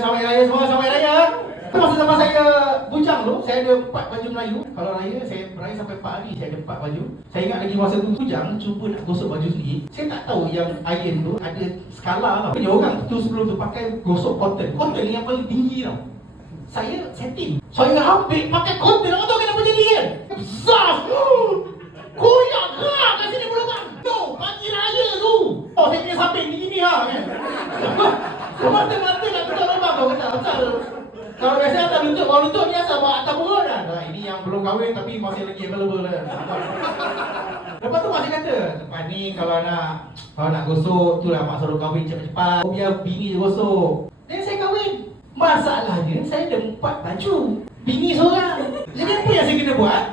selamat raya semua, selamat raya. Masa zaman saya bujang tu, saya ada 4 baju Melayu. Kalau raya, saya beraya sampai 4 hari, saya ada 4 baju. Saya ingat lagi masa tu bujang, cuba nak gosok baju sendiri. Saya tak tahu yang iron tu ada skala tau. Punya orang tu sebelum tu pakai gosok cotton. Cotton ni yang paling tinggi tau. Saya setting. Saya ambil pakai cotton, orang tahu kenapa jadi kan? Zaf! Koyak gerak kat sini bulungan. No, pagi raya tu. Oh, saya punya samping gini ha kan. Mata-mata nak tutup lubang kau kata. Betul. Kalau biasa atas lutut, orang lutut ni asal bawa atas perut kan. Nah, ini yang belum kahwin tapi masih lagi available kan. Lepas tu mak saya kata, lepas ni kalau nak gosok tu lah mak suruh kahwin cepat-cepat. Biar bini je gosok. Dan saya kahwin. Masalahnya saya ada 4 baju. Bini seorang. Jadi apa yang saya kena buat?